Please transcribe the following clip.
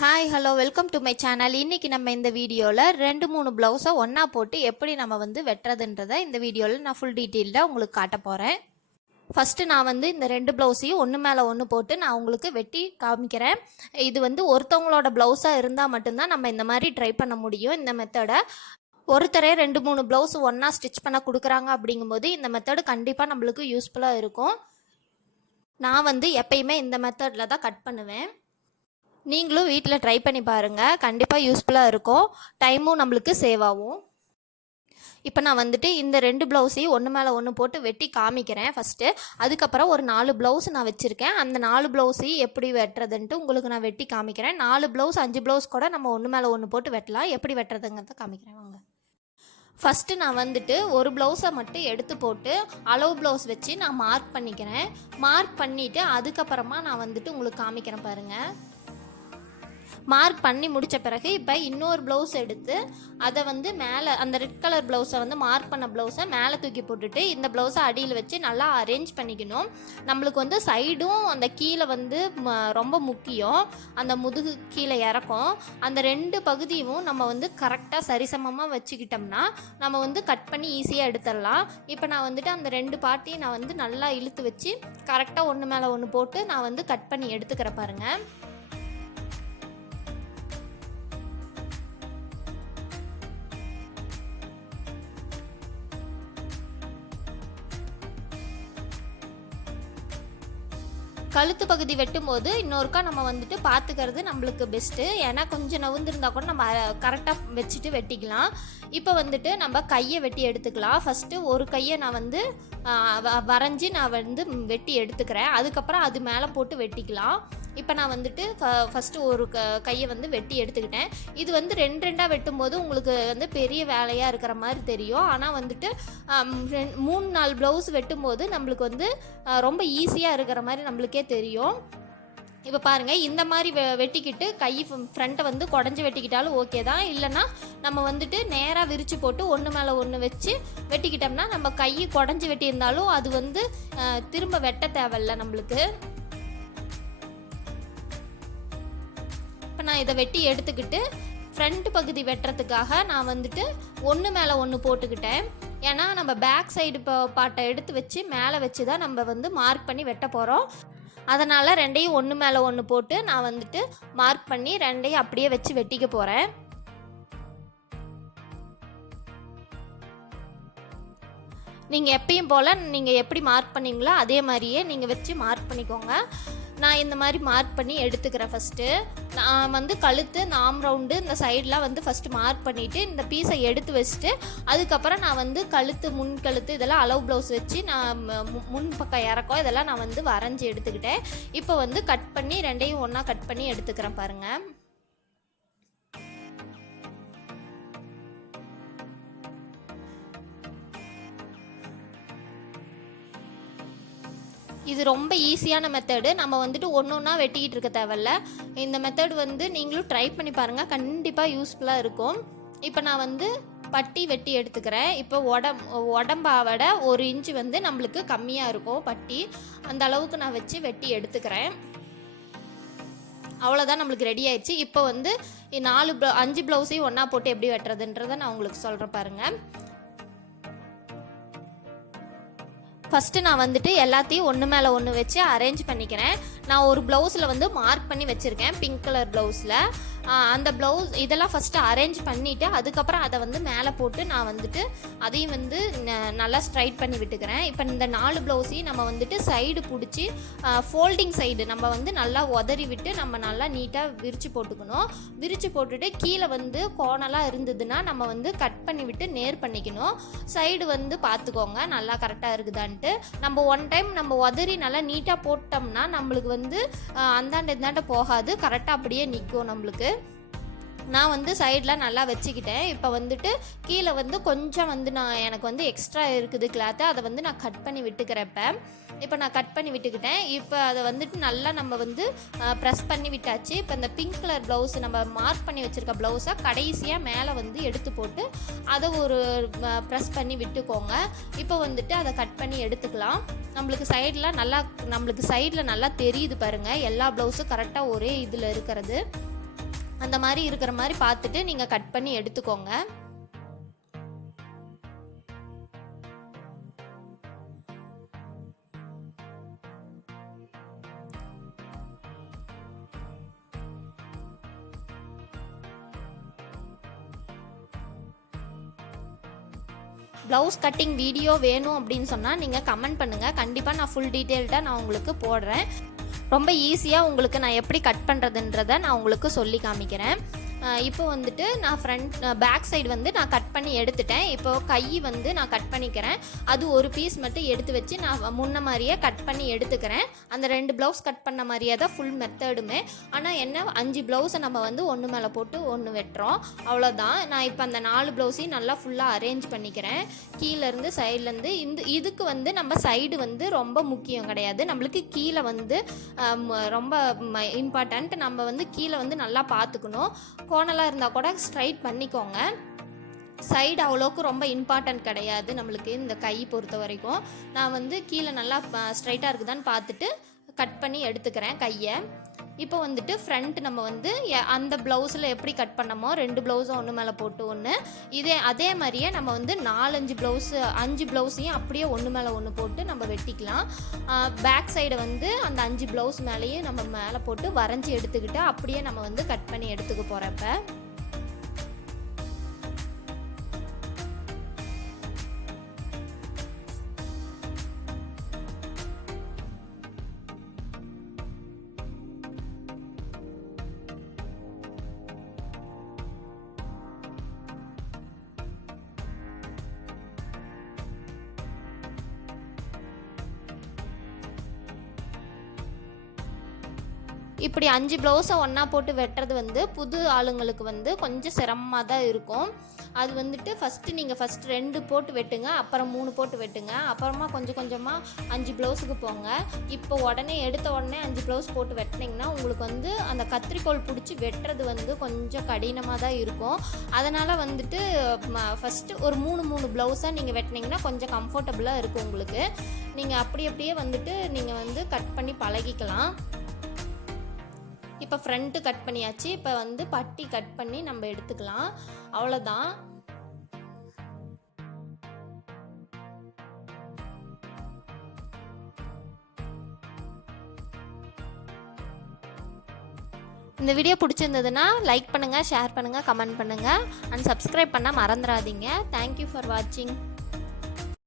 Hi hello welcome to my channel. இன்றைக்கி நம்ம இந்த வீடியோவில் 2-3 ப்ளவுஸை ஒன்றா போட்டு எப்படி நம்ம வெட்டுறதுன்றதை இந்த வீடியோவில் நான் ஃபுல் டீட்டெயில்டாக உங்களுக்கு காட்ட போகிறேன். ஃபஸ்ட்டு நான் இந்த 2 ப்ளவுஸையும் ஒன்று மேலே ஒன்று போட்டு நான் உங்களுக்கு வெட்டி காமிக்கிறேன். இது ஒருத்தவங்களோட ப்ளவுஸாக இருந்தால் மட்டும்தான் நம்ம இந்த மாதிரி ட்ரை பண்ண முடியும். இந்த மெத்தடை ஒருத்தரே 2-3 ப்ளவுஸ் ஒன்றா ஸ்டிச் பண்ண கொடுக்குறாங்க அப்படிங்கும்போது இந்த மெத்தடு கண்டிப்பாக நம்மளுக்கு யூஸ்ஃபுல்லாக இருக்கும். நான் எப்பயுமே இந்த மெத்தடில் தான் கட் பண்ணுவேன். நீங்களும் வீட்டில் ட்ரை பண்ணி பாருங்கள், கண்டிப்பாக யூஸ்ஃபுல்லாக இருக்கும், டைமும் நம்மளுக்கு சேவ் ஆகும். இப்போ நான் இந்த 2 ப்ளவுஸையும் ஒன்று மேலே ஒன்று போட்டு வெட்டி காமிக்கிறேன் ஃபஸ்ட்டு. அதுக்கப்புறம் ஒரு 4 ப்ளவுஸ் நான் வச்சுருக்கேன். அந்த 4 ப்ளவுஸையும் எப்படி வெட்டுறதுன்ட்டு உங்களுக்கு நான் வெட்டி காமிக்கிறேன். 4 ப்ளவுஸ் 5 ப்ளவுஸ் கூட நம்ம ஒன்று மேலே ஒன்று போட்டு வெட்டலாம். எப்படி வெட்டுறதுங்கிறத காமிக்கிறேன் வாங்க. ஃபஸ்ட்டு நான் ஒரு ப்ளவுஸை மட்டும் எடுத்து போட்டு அளவு ப்ளவுஸ் வச்சு நான் மார்க் பண்ணிக்கிறேன். மார்க் பண்ணிவிட்டு அதுக்கப்புறமா நான் உங்களுக்கு காமிக்கிறேன் பாருங்கள். மார்க் பண்ணி முடித்த பிறகு இப்போ இன்னொரு ப்ளவுஸ் எடுத்து அதை மேலே அந்த ரெட் கலர் ப்ளவுஸை மார்க் பண்ண ப்ளவுஸை மேலே தூக்கி போட்டுட்டு இந்த ப்ளவுஸை அடியில் வச்சு நல்லா அரேஞ்ச் பண்ணிக்கணும். நம்மளுக்கு சைடும் அந்த கீழே ரொம்ப முக்கியம். அந்த முதுகு கீழே இறக்கும். அந்த 2 பகுதியும் நம்ம கரெக்டாக சரிசமமாக வச்சுக்கிட்டோம்னா நம்ம கட் பண்ணி ஈஸியாக எடுத்துடலாம். இப்போ நான் அந்த 2 பார்ட்டையும் நான் நல்லா இழுத்து வச்சு கரெக்டாக ஒன்று மேலே ஒன்று போட்டு நான் கட் பண்ணி எடுத்துக்கிறேன் பாருங்கள். கழுத்து பகுதி வெட்டும்போது இன்னொருக்கா நம்ம பார்த்துக்கிறது நம்மளுக்கு பெஸ்ட்டு. ஏன்னா கொஞ்சம் நவுந்திருந்தால் கூட நம்ம கரெக்டாக வச்சுட்டு வெட்டிக்கலாம். இப்போ நம்ம கையை வெட்டி எடுத்துக்கலாம். ஃபஸ்ட்டு ஒரு கையை நான் வரைஞ்சி நான் வெட்டி எடுத்துக்கிறேன். அதுக்கப்புறம் அது மேலே போட்டு வெட்டிக்கலாம். இப்போ நான் ஃபஸ்ட்டு ஒரு கையை வெட்டி எடுத்துக்கிட்டேன். இது 2-2ஆக வெட்டும்போது உங்களுக்கு பெரிய வேலையாக இருக்கிற மாதிரி தெரியும். ஆனால் 3-4 ப்ளவுஸ் வெட்டும்போது நம்மளுக்கு ரொம்ப ஈஸியாக இருக்கிற மாதிரி நம்மளுக்கே தெரியும். இப்போ பாருங்கள், இந்த மாதிரி வெட்டிக்கிட்டு கை ஃப்ரண்ட்டை குடஞ்சி வெட்டிக்கிட்டாலும் ஓகே தான். இல்லைன்னா நம்ம நேராக விரித்து போட்டு ஒன்று மேலே ஒன்று வச்சு வெட்டிக்கிட்டோம்னா நம்ம கை குடஞ்சி வெட்டியிருந்தாலும் அது திரும்ப வெட்ட தேவையில்லை நம்மளுக்கு. இப்போ நான் இதை வெட்டி எடுத்துக்கிட்டு ஃப்ரண்ட் பகுதி வெட்டுறதுக்காக நான் ஒன்று மேலே ஒன்று போட்டுக்கிட்டேன். ஏன்னா நம்ம பேக் சைடு பாட்டை எடுத்து வச்சு மேலே வச்சு தான் நம்ம மார்க் பண்ணி வெட்ட போகிறோம். அதனால் 2ஐயும் ஒன்று மேலே ஒன்று போட்டு நான் மார்க் பண்ணி 2ஐயும் அப்படியே வச்சு வெட்டிக்க போகிறேன். நீங்கள் எப்பயும் போல் நீங்கள் எப்படி மார்க் பண்ணீங்களோ அதே மாதிரியே நீங்கள் வச்சு மார்க் பண்ணிக்கோங்க. நான் இந்த மாதிரி மார்க் பண்ணி எடுத்துக்கிறேன். ஃபஸ்ட்டு நான் கழுத்து ஆம் ரவுண்டு இந்த சைடெலாம் ஃபஸ்ட்டு மார்க் பண்ணிவிட்டு இந்த பீஸை எடுத்து வச்சுட்டு அதுக்கப்புறம் நான் கழுத்து முன் கழுத்து இதெல்லாம் அளவு ப்ளவுஸ் வச்சு நான் முன் பக்கம் இறக்கம் இதெல்லாம் நான் வரைஞ்சி எடுத்துக்கிட்டேன். இப்போ கட் பண்ணி 2ஐயும் ஒன்றா கட் பண்ணி எடுத்துக்கிறேன் பாருங்கள். இது ரொம்ப ஈஸியான மெத்தடு. நம்ம ஒன்று ஒன்றா வெட்டிக்கிட்டு இருக்க தேவையில்ல. இந்த மெத்தடு நீங்களும் ட்ரை பண்ணி பாருங்கள், கண்டிப்பாக யூஸ்ஃபுல்லாக இருக்கும். இப்போ நான் பட்டி வெட்டி எடுத்துக்கிறேன். இப்போ உடம்பாவோட 1 இன்ச்சு நம்மளுக்கு கம்மியாக இருக்கும் பட்டி. அந்த அளவுக்கு நான் வச்சு வெட்டி எடுத்துக்கிறேன். அவ்வளோதான், நம்மளுக்கு ரெடி ஆயிடுச்சு. இப்போ 5 ப்ளவுஸையும் ஒன்றா போட்டு எப்படி வெட்டுறதுன்றதை நான் உங்களுக்கு சொல்கிறேன் பாருங்கள். ஃபஸ்ட்டு நான் எல்லாத்தையும் ஒன்று மேலே ஒன்று வச்சு அரேஞ்ச் பண்ணிக்கிறேன். நான் ஒரு ப்ளவுஸில் மார்க் பண்ணி வச்சுருக்கேன், பிங்க் கலர் ப்ளவுஸில். அந்த ப்ளவுஸ் இதெல்லாம் ஃபஸ்ட்டு அரேஞ்ச் பண்ணிவிட்டு அதுக்கப்புறம் அதை மேலே போட்டு நான் அதையும் நல்லா ஸ்ட்ரைட் பண்ணி விட்டுக்கிறேன். இப்போ இந்த 4 ப்ளவுஸையும் நம்ம சைடு பிடிச்சி ஃபோல்டிங் சைடு நம்ம நல்லா உதறி விட்டு நம்ம நல்லா நீட்டாக விரித்து போட்டுக்கணும். விரித்து போட்டுட்டு கீழே கோணலாக இருந்ததுன்னா நம்ம கட் பண்ணி விட்டு நேர் பண்ணிக்கணும். சைடு பார்த்துக்கோங்க நல்லா கரெக்டாக இருக்குதான்ட்டு. நம்ம ஒன் டைம் நம்ம உதறி நல்லா நீட்டாக போட்டோம்னா நம்மளுக்கு அந்தாண்ட இந்தாண்ட போகாது, கரெக்டாக அப்படியே நிற்கும் நம்மளுக்கு. நான் சைடில் நல்லா வச்சுக்கிட்டேன். இப்போ கீழே கொஞ்சம் நான் எனக்கு எக்ஸ்ட்ரா இருக்குது கிளாத்து, அதை நான் கட் பண்ணி விட்டுக்கிறேன். இப்போ நான் கட் பண்ணி விட்டுக்கிட்டேன். இப்போ அதை நல்லா நம்ம ப்ரெஸ் பண்ணி விட்டாச்சு. இப்போ இந்த பிங்க் கலர் ப்ளவுஸ் நம்ம மார்க் பண்ணி வச்சுருக்க ப்ளவுஸை கடைசியாக மேலே எடுத்து போட்டு அதை ஒரு ப்ரெஸ் பண்ணி விட்டுக்கோங்க. இப்போ அதை கட் பண்ணி எடுத்துக்கலாம். நம்மளுக்கு சைடில் நல்லா தெரியுது பாருங்கள், எல்லா ப்ளவுஸும் கரெக்டாக ஒரே இதில் இருக்கிறது. அந்த மாதிரி இருக்கிற மாதிரி பார்த்துட்டு நீங்கள் கட் பண்ணி எடுத்துக்கோங்க. ப்ளவுஸ் கட்டிங் வீடியோ வேணும் அப்படின்னு சொன்னால் நீங்கள் கமெண்ட் பண்ணுங்கள். கண்டிப்பாக நான் ஃபுல் டீட்டெயில்டாக நான் உங்களுக்கு போடுறேன். ரொம்ப ஈஸியாக உங்களுக்கு நான் எப்படி கட் பண்ணுறதுன்றதை நான் உங்களுக்கு சொல்லி காமிக்கிறேன். இப்போ வந்துட்டு நான் பேக் சைடு வந்து நான் கட் பண்ணி எடுத்துட்டேன். இப்போ கை வந்து நான் கட் பண்ணிக்கிறேன். அது ஒரு பீஸ் மட்டும் எடுத்து வச்சு நான் முன்ன மாதிரியே கட் பண்ணி எடுத்துக்கிறேன். அந்த 2 ப்ளவுஸ் கட் பண்ண மாதிரியே தான் ஃபுல் மெத்தடுமே. ஆனால் என்ன 5 ப்ளவுஸை நம்ம வந்து ஒன்று மேலே போட்டு ஒன்று வெட்டுறோம், அவ்வளோதான். நான் இப்போ அந்த 4 ப்ளவுஸையும் நல்லா ஃபுல்லாக அரேஞ்ச் பண்ணிக்கிறேன். கீழேருந்து சைட்லேருந்து இதுக்கு வந்து நம்ம சைடு வந்து ரொம்ப முக்கியம் கிடையாது. நம்மளுக்கு கீழே வந்து ரொம்ப இம்பார்ட்டண்ட். நம்ம வந்து கீழே வந்து நல்லா பார்த்துக்கணும். கோணலாக இருந்தால் கூட ஸ்ட்ரைட் பண்ணிக்கோங்க. சைடு அவ்வளோக்கு ரொம்ப இம்பார்ட்டன்ட் கிடையாது நம்மளுக்கு இந்த கை பொறுத்த வரைக்கும். நான் வந்து கீழே நல்லா ஸ்ட்ரைட்டாக இருக்குதான்னு பார்த்துட்டு கட் பண்ணி எடுத்துக்கிறேன் கையை. இப்போ வந்துட்டு ஃப்ரண்ட் நம்ம வந்து அந்த ப்ளவுஸில் எப்படி கட் பண்ணமோ 2 ப்ளவுஸும் ஒன்று மேலே போட்டு ஒன்று, அதே மாதிரியே நம்ம வந்து 5 ப்ளவுஸையும் அப்படியே ஒன்று மேலே ஒன்று போட்டு நம்ம வெட்டிக்கலாம். பேக் சைடை வந்து அந்த 5 ப்ளவுஸ் மேலேயும் நம்ம மேலே போட்டு வரைஞ்சி எடுத்துக்கிட்டு அப்படியே நம்ம வந்து கட் பண்ணி எடுத்துக்க போகிறப்ப இப்படி 5 ப்ளவுஸை ஒன்றா போட்டு வெட்டுறது வந்து புது ஆளுங்களுக்கு வந்து கொஞ்சம் சிரமமாக தான் இருக்கும். அது வந்துட்டு ஃபஸ்ட்டு 2 போட்டு வெட்டுங்க, அப்புறம் 3 போட்டு வெட்டுங்க, அப்புறமா கொஞ்சம் கொஞ்சமாக 5 ப்ளவுஸுக்கு போங்க. இப்போ எடுத்த உடனே 5 ப்ளவுஸ் போட்டு வெட்டினீங்கன்னா உங்களுக்கு வந்து அந்த கத்திரிக்கோல் பிடிச்சி வெட்டுறது வந்து கொஞ்சம் கடினமாக தான் இருக்கும். அதனால் வந்துட்டு ஃபஸ்ட்டு ஒரு 3 ப்ளவுஸாக நீங்கள் வெட்டினீங்கன்னா கொஞ்சம் கம்ஃபர்டபுளாக இருக்கும் உங்களுக்கு. நீங்கள் அப்படியே வந்துட்டு நீங்கள் வந்து கட் பண்ணி பழகிக்கலாம். இப்போ ஃப்ரண்ட்டு கட் பண்ணியாச்சு. இப்போ வந்து பட்டி கட் பண்ணி நம்ம எடுத்துக்கலாம், அவ்வளோதான். இந்த வீடியோ பிடிச்சிருந்ததுன்னா லைக் பண்ணுங்கள், ஷேர் பண்ணுங்கள், கமெண்ட் பண்ணுங்கள் அண்ட் சப்ஸ்கிரைப் பண்ண மறந்துடாதீங்க. தேங்க்யூ ஃபார் வாட்சிங்.